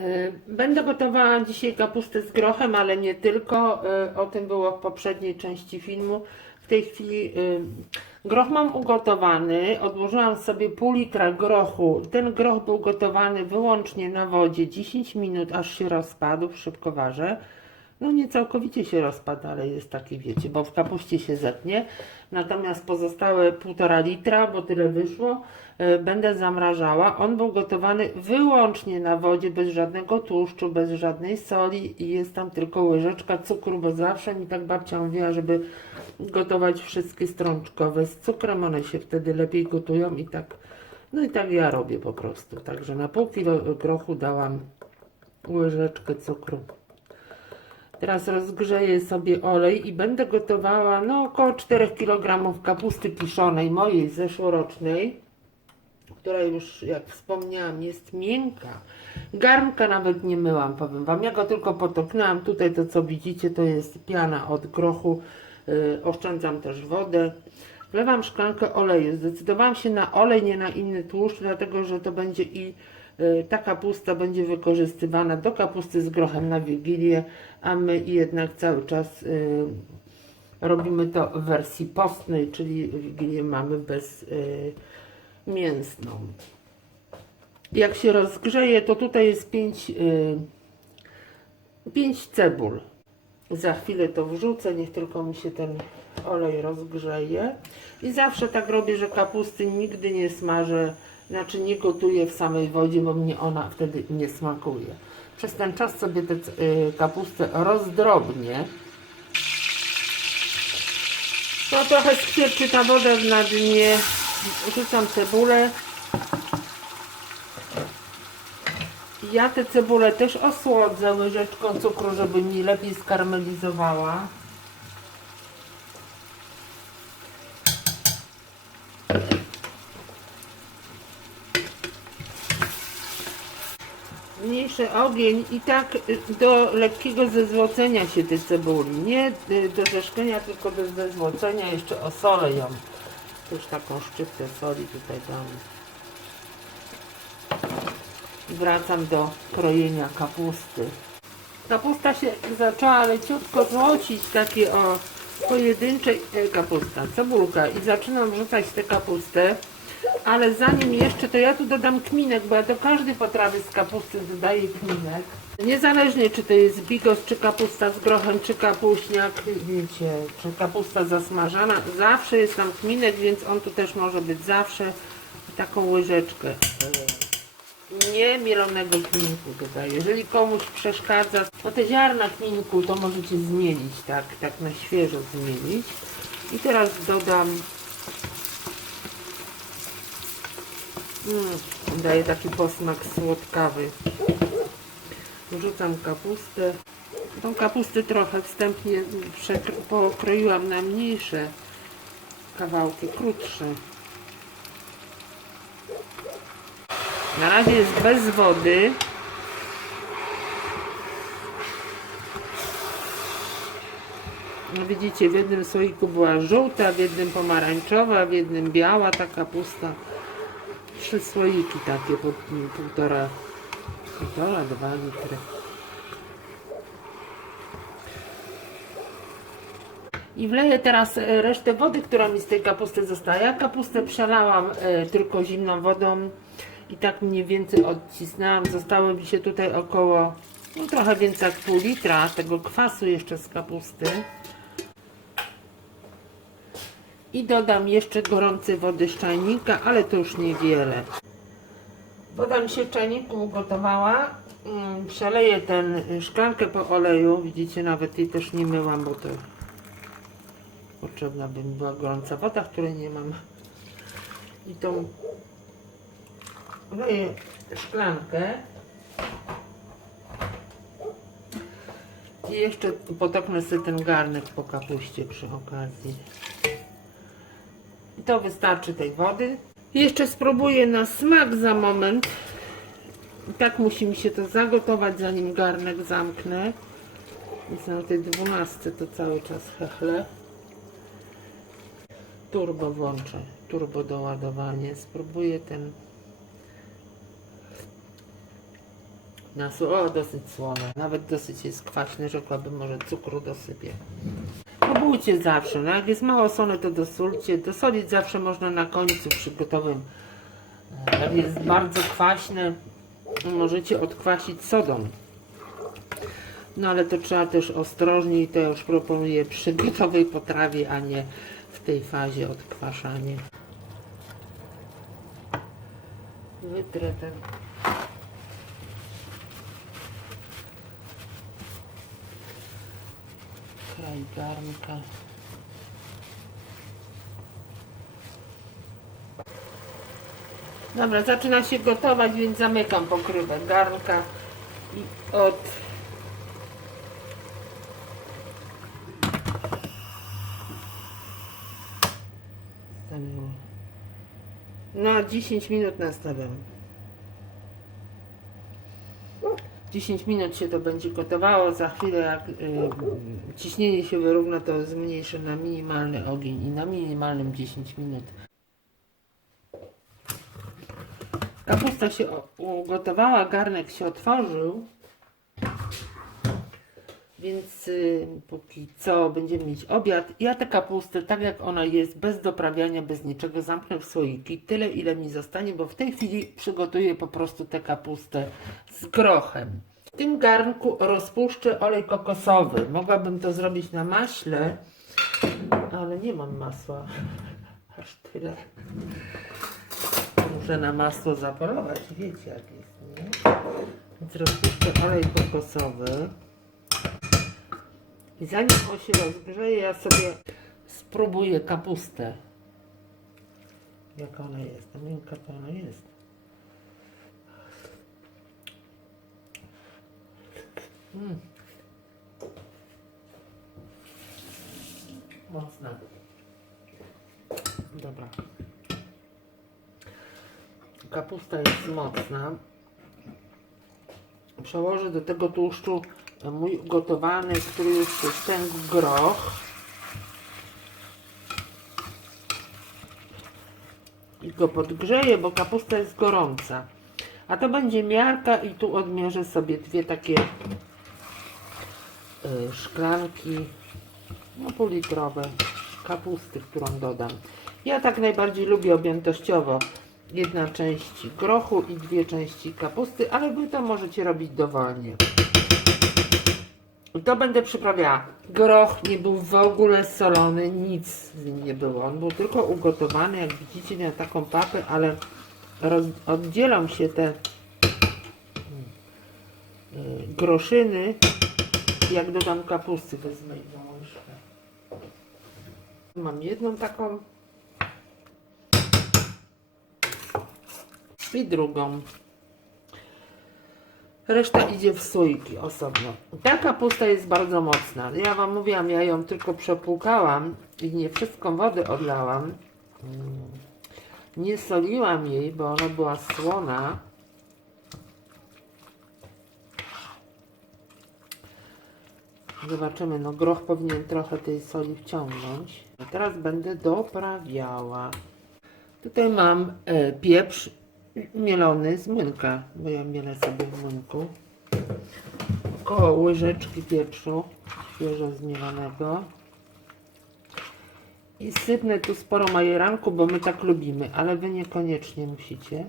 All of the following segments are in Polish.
Y, Będę gotowała dzisiaj kapustę z grochem, ale nie tylko. Y, O tym było w poprzedniej części filmu. W tej chwili y, groch mam ugotowany. Odłożyłam sobie pół litra grochu. Ten groch był gotowany wyłącznie na wodzie 10 minut, aż się rozpadł w szybkowarze. No nie całkowicie się rozpadł, ale jest taki, wiecie, bo w kapuście się zetnie. Natomiast pozostałe półtora litra, bo tyle wyszło, e, będę zamrażała. On był gotowany wyłącznie na wodzie, bez żadnego tłuszczu, bez żadnej soli i jest tam tylko łyżeczka cukru, bo zawsze mi tak babcia mówiła, żeby gotować wszystkie strączkowe z cukrem, one się wtedy lepiej gotują i tak, no i tak ja robię po prostu. Także na pół kilo grochu dałam łyżeczkę cukru. Teraz rozgrzeję sobie olej i będę gotowała no około 4 kg kapusty kiszonej, mojej zeszłorocznej, która już jak wspomniałam jest miękka. Garnka nawet nie myłam, powiem Wam. Ja go tylko potoknęłam. Tutaj to co widzicie to jest piana od grochu. Yy, oszczędzam też wodę. Wlewam szklankę oleju. Zdecydowałam się na olej, nie na inny tłuszcz, dlatego że to będzie i y, ta kapusta będzie wykorzystywana do kapusty z grochem na Wigilię, a my jednak cały czas y, robimy to w wersji postnej, czyli Wigilię mamy bez y, mięsną. Jak się rozgrzeje, to tutaj jest 5 pięć cebul. Za chwilę to wrzucę, niech tylko mi się ten olej rozgrzeje. I zawsze tak robię, że kapusty nigdy nie smażę, znaczy nie gotuję w samej wodzie, bo mnie ona wtedy nie smakuje. Przez ten czas sobie tę y, kapustę rozdrobnię. To trochę skwierczy ta woda na dnie. Rzucam cebulę. Ja tę cebulę też osłodzę łyżeczką cukru, żeby mi lepiej skarmelizowała. Ogień i tak y, do lekkiego zezłocenia się tej cebuli. Nie y, do zeszklenia, tylko do zezłocenia. Jeszcze osolę ją. Już taką szczyptę soli tutaj dam. Wracam do krojenia kapusty. Kapusta się zaczęła leciutko złocić, takie o pojedyncze e, kapusta, cebulka i zaczynam wrzucać tę kapustę, ale zanim jeszcze to ja tu dodam kminek, bo ja do każdej potrawy z kapusty dodaję kminek. Niezależnie czy to jest bigos, czy kapusta z grochem, czy kapuśniak, wiecie, czy kapusta zasmażana, zawsze jest tam kminek, więc on tu też może być zawsze taką łyżeczkę nie mielonego kminku dodaję. Jeżeli komuś przeszkadza, no te ziarna kminku to możecie zmienić, tak, tak na świeżo zmienić. I teraz dodam mm, daje taki posmak słodkawy. Wrzucam kapustę. Tą kapustę trochę wstępnie pokroiłam na mniejsze kawałki, krótsze. Na razie jest bez wody. No widzicie, w jednym słoiku była żółta, w jednym pomarańczowa, w jednym biała ta kapusta. Trzy słoiki takie po półtora, półtora, dwa litry. I wleję teraz e, resztę wody, która mi z tej kapusty zostaje. Ja kapustę przelałam e, tylko zimną wodą i tak mniej więcej odcisnęłam. Zostało mi się tutaj około, no trochę więcej jak pół litra tego kwasu jeszcze z kapusty. I dodam jeszcze gorącej wody z czajnika, ale to już niewiele. Woda mi się w czajniku ugotowała. Mm, Przeleję ten szklankę po oleju. Widzicie, nawet jej też nie myłam, bo to potrzebna by mi była gorąca woda, której nie mam. I tą wleję szklankę. I jeszcze potoknę sobie ten garnek po kapuście przy okazji. To wystarczy tej wody. Jeszcze spróbuję na smak za moment. I tak musi mi się to zagotować, zanim garnek zamknę. Więc na tej 12 to cały czas hechle. Turbo włączę. Turbo doładowanie. Spróbuję ten Na sło- o, dosyć słone. Nawet dosyć jest kwaśne, rzekłabym, może cukru dosypię. Próbujcie zawsze, no jak jest mało słone, to dosolcie. Dosolić zawsze można na końcu przy gotowym. E, Jak jest bardzo kwaśne, możecie odkwasić sodą. No ale to trzeba też ostrożnie i to już proponuję przy gotowej potrawie, a nie w tej fazie odkwaszania. Wytrę ten kraj garnka. Dobra, zaczyna się gotować, więc zamykam pokrywę garnka i od. Na 10 minut nastawiam. 10 minut się to będzie gotowało. Za chwilę, jak y, ciśnienie się wyrówna, to zmniejszę na minimalny ogień i na minimalnym 10 minut. Kapusta się ugotowała, garnek się otworzył. Więc y, póki co będziemy mieć obiad. Ja tę kapustę, tak jak ona jest, bez doprawiania, bez niczego, zamknę w słoiki. Tyle, ile mi zostanie, bo w tej chwili przygotuję po prostu tę kapustę z grochem. W tym garnku rozpuszczę olej kokosowy. Mogłabym to zrobić na maśle, ale nie mam masła. Aż tyle. Muszę na masło zapolować, wiecie jak jest, nie? Więc rozpuszczę olej kokosowy. I zanim on się rozgrzeje, ja sobie spróbuję kapustę. Jaka ona jest? Miękka to ona jest. Mm. Mocna. Dobra. Kapusta jest mocna. Przełożę do tego tłuszczu mój ugotowany, który już jest ten groch. I go podgrzeję, bo kapusta jest gorąca. A to będzie miarka i tu odmierzę sobie dwie takie y, szklanki, no półlitrowe kapusty, którą dodam. Ja tak najbardziej lubię objętościowo. Jedna część grochu i dwie części kapusty, ale wy to możecie robić dowolnie. To będę przyprawiała. Groch nie był w ogóle solony, nic z nim nie było. On był tylko ugotowany, jak widzicie, na taką papę, ale roz, oddzielą się te y, groszyny, jak dodam kapusty. Wezmę jedną łyżkę. Mam jedną taką i drugą. Reszta idzie w sójki osobno. Ta kapusta jest bardzo mocna. Ja Wam mówiłam, ja ją tylko przepłukałam i nie wszystką wodę odlałam. Nie soliłam jej, bo ona była słona. Zobaczymy, no groch powinien trochę tej soli wciągnąć. A teraz będę doprawiała. Tutaj mam e, pieprz mielony z młynka, bo ja mielę sobie w młynku. Koło łyżeczki pieprzu świeżo zmielonego. I sypnę tu sporo majeranku, bo my tak lubimy, ale wy niekoniecznie musicie.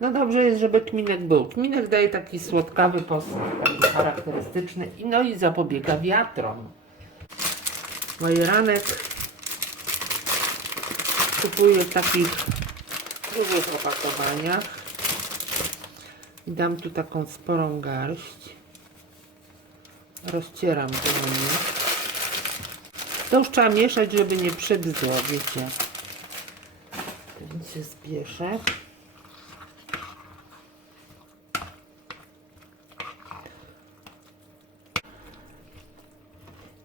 No dobrze jest, żeby kminek był. Kminek daje taki słodkawy posmak, taki charakterystyczny i no i zapobiega wiatrom. Majeranek kupuję w takich dużych opakowaniach. Dam tu taką sporą garść. Rozcieram to niej. To już trzeba mieszać, żeby nie przybzło, wiecie. Więc się spieszę.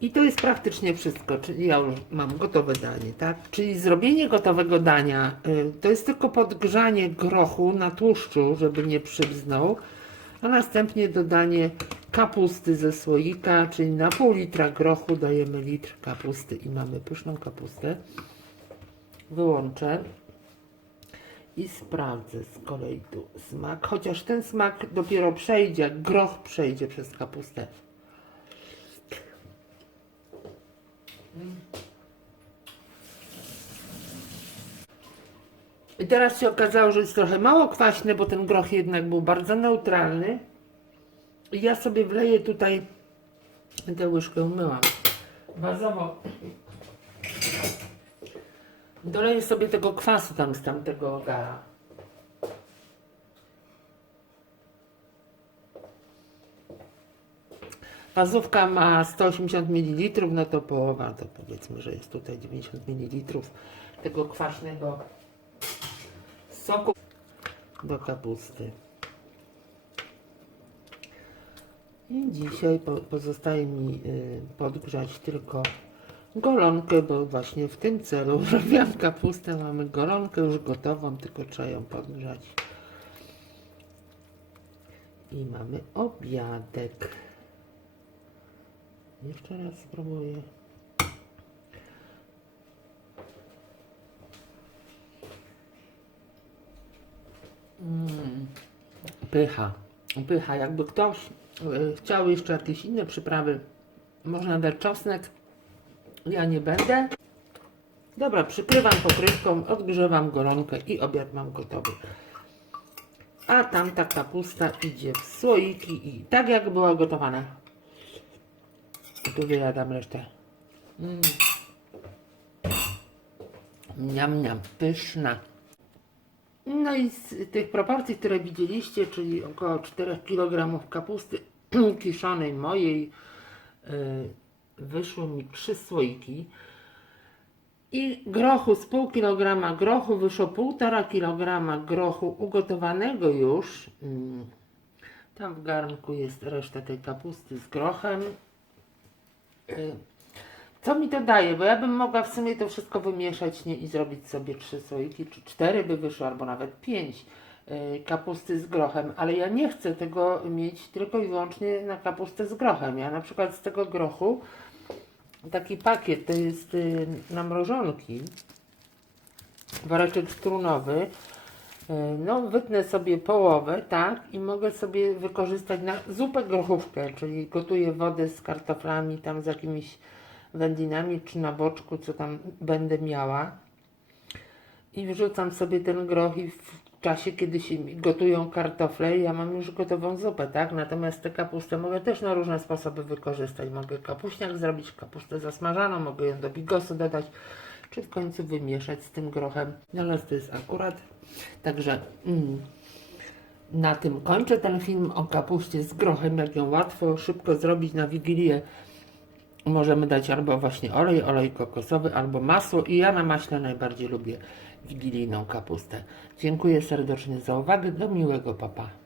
I to jest praktycznie wszystko, czyli ja już mam gotowe danie, tak? Czyli zrobienie gotowego dania y, to jest tylko podgrzanie grochu na tłuszczu, żeby nie przybznął, a następnie dodanie kapusty ze słoika, czyli na pół litra grochu dajemy litr kapusty i mamy pyszną kapustę. Wyłączę. I sprawdzę z kolei tu smak, chociaż ten smak dopiero przejdzie, groch przejdzie przez kapustę. I teraz się okazało, że jest trochę mało kwaśne, bo ten groch jednak był bardzo neutralny. I ja sobie wleję tutaj tę łyżkę umyłam. Bazowo doleję sobie tego kwasu tam z tamtego ogara. Bazówka ma 180 ml, no to połowa, to powiedzmy, że jest tutaj 90 ml tego kwaśnego soku do kapusty. I dzisiaj po, pozostaje mi y, podgrzać tylko golonkę, bo właśnie w tym celu robiłam kapustę. Mamy golonkę już gotową, tylko trzeba ją podgrzać. I mamy obiadek. Jeszcze raz spróbuję. Mm. Pycha. Pycha. Jakby ktoś y, chciał jeszcze jakieś inne przyprawy, można dać czosnek. Ja nie będę. Dobra, przykrywam pokrywką, odgrzewam golonkę i obiad mam gotowy. A tamta kapusta idzie w słoiki i tak jak była gotowana. Tu wyjadam resztę. Mm. Niam, niam, pyszna. No i z tych proporcji, które widzieliście, czyli około 4 kg kapusty kiszonej mojej, yy, wyszły mi 3 słoiki. I grochu z pół kilograma grochu wyszło 1,5 kg grochu ugotowanego już. Mm. Tam w garnku jest reszta tej kapusty z grochem. Y, Co mi to daje? Bo ja bym mogła w sumie to wszystko wymieszać nie, i zrobić sobie trzy słoiki, czy cztery by wyszło, albo nawet pięć y, kapusty z grochem, ale ja nie chcę tego mieć tylko i wyłącznie na kapustę z grochem. Ja na przykład z tego grochu taki pakiet, to jest y, na mrożonki, woreczek strunowy, no wytnę sobie połowę, tak, i mogę sobie wykorzystać na zupę grochówkę, czyli gotuję wodę z kartoflami, tam z jakimiś wędlinami, czy na boczku, co tam będę miała. I wrzucam sobie ten groch i w czasie, kiedy się gotują kartofle, ja mam już gotową zupę, tak? Natomiast tę kapustę mogę też na różne sposoby wykorzystać. Mogę kapuśniak zrobić, kapustę zasmażaną, mogę ją do bigosu dodać, czy w końcu wymieszać z tym grochem. No ale to jest akurat. Także mm, na tym kończę ten film o kapuście z grochem, jak ją łatwo, szybko zrobić na Wigilię. Możemy dać albo właśnie olej, olej kokosowy, albo masło i ja na maśle najbardziej lubię wigilijną kapustę. Dziękuję serdecznie za uwagę, do miłego papa.